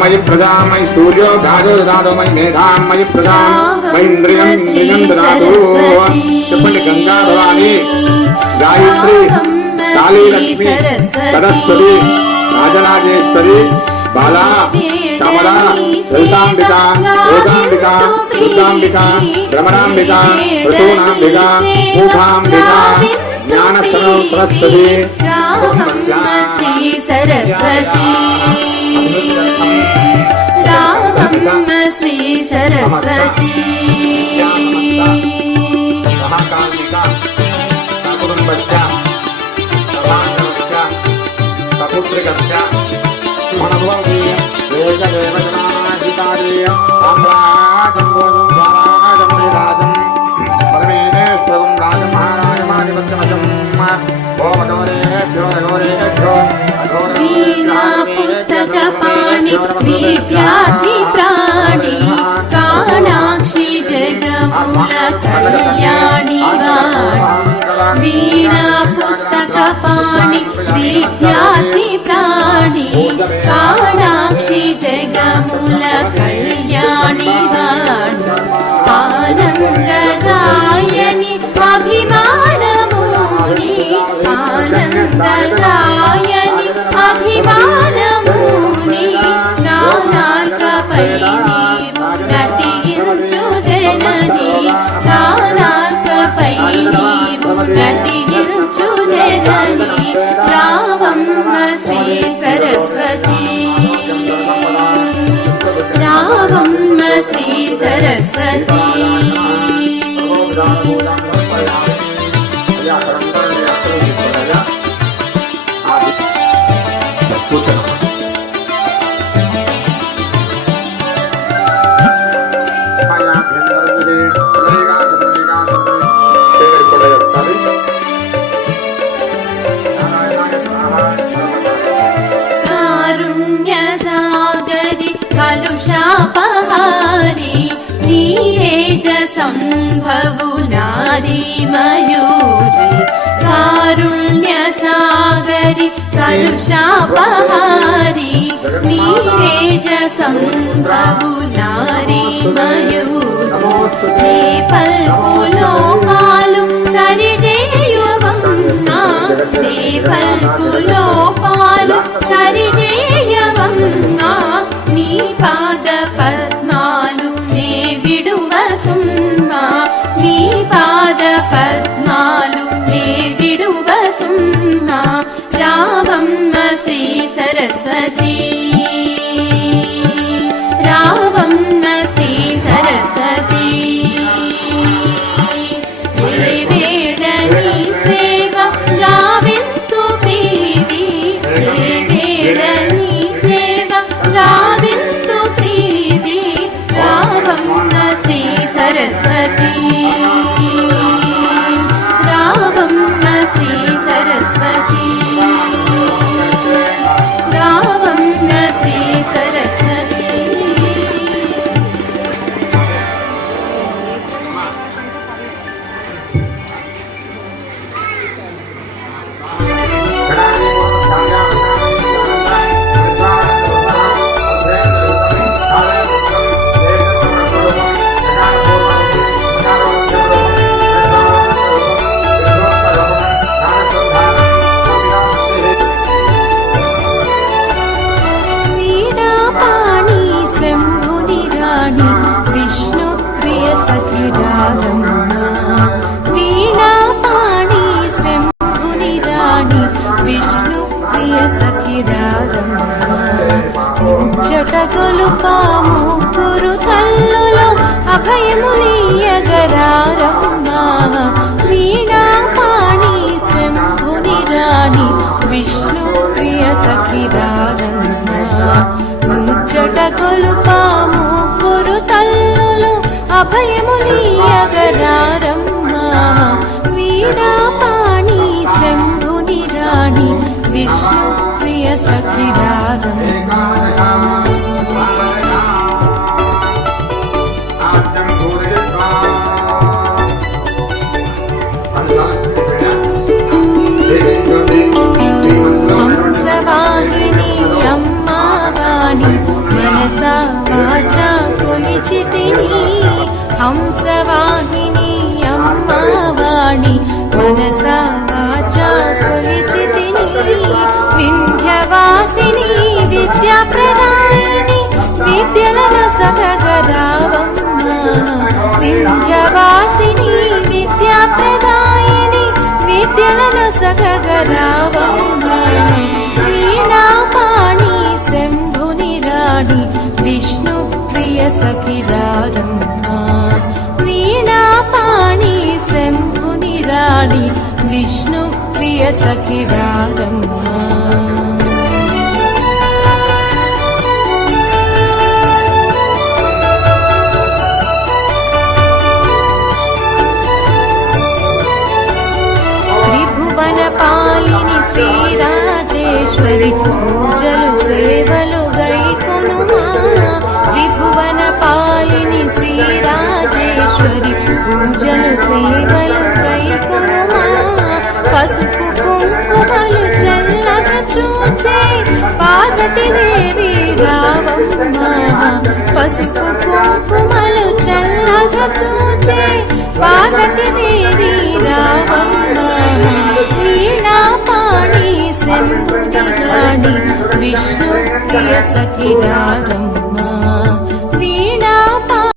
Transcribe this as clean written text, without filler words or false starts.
मयि प्रदां मयि सूर्यो गाजो ददातु मयि मेधां मयि प्रदां मयि इंद्रियं निजं ददातु చెప్పండి गंगा भवानी गायत्री काली लक्ष्मी सरस्वती राजराजेश्वरी बाला श्यामला ललितांबिका योगांबिका दुर्गांबिका भ्रमरांबिका ऋतूनांबिका मूकांबिका ज्ञानस्वरूप सरस्वती श्री सरस्वती रामं श्री सरस्वती महाकालिका कुटुंबस्य सर्वांगस्य सपुत्रिकस्य मनोभवी वेददेवजनाधिकारी साम्राज्यं भोजं स्वाराजं निराजं परमेश्वरं राजमहाराजमाधिपत्यमजं वीणा पुस्तकपाणि विद्यार्थी प्राणी काणाक्षी जगमूल कल्याणी वीणा पुस्तकपाणि विद्यार्थी प्राणी काणाक्षी जगमूल कल्याणी आनन्ददायिनी अभिमानमूनि आनन्ददायिनी अभिमानमूनि गानाल्कपै नीवु नटिंचु जननी गानाल्कपै नीवु नटिंचु जननी रावम्म श्री सरस्वती रावम्म श्री सरस्वती कारुण्यसागरि कलुषापहारी नीरेजसंभवु नारी मयूरी कारुण्यसागरि कलुषापहारी नीरेजसंभवु नारी मयूरी पल्कुलोपालु सरिजेयुवम्मा पल्कुलोपालु सरिजेयवम्मा नी पाद पद्मालु ने विडुवसुम्मा नी पाद पद्मालु ने विडुवसुम्मा रावम्म श्री सरस्वती रावम्म श्री सरस्वती देवेडनी सेवा गाविन्तु प्रीति देवेडनी सेवा गाविन्तु प्रीति रावम्म श्री सरस्वती रावम्म श्री सरस्वती रावम्म श्री सरस्वती वीणा पाणी शंभुनि राणी विष्णु प्रिय सखी मुచ్చटगొలుపా ముగ్గురు తల్లులు అభయమునియగరారమ్మా వీణా పాణి శంభుని రాణి విష్ణు ప్రియ సఖి ముచ్చటగొలుపా ముగ్గురు తల్లులు అభయమునియగరారమ్మా వీణా పాణి శంభుని రాణి విష్ణు ప్రియ సఖి హంసవాహిని అమ్మా వాణి మనసా వాచా కొలిచితిని హంసవాహిని అమ్మవాణి మనసా వాచా కొలిచితిని వింధ్యవాసిని విద్యాప్రదాయిని విద్యలను సగరావమ్మ వింధ్యవాసిని విద్యాప్రదాయిని విద్యలను సగరావమ్మ వీణాపాణి శంభుని రాణి విష్ణు ప్రియ సఖిరారమ్మ వీణాపాణి శంభుని రాణి విష్ణు ప్రియ సఖిరారమ్మ పాలిని శ్రీరాజేశ్వరి పూజలు సేవలు గైకొనుమా త్రిభువన పాలిని శ్రీరాజేశ్వరి పూజలు సేవలు గైకొనుమా పసుపు కుంకుమలు చల్లగా చూచే పార్వతి దేవి రావమ్మ పసుపు కుంకుమలు చల్లగా చూచే పార్వతి దేవి రావమ్మ వీణాపాణి శంభుని రాణి విష్ణు ప్రియ సఖిరారమ్మ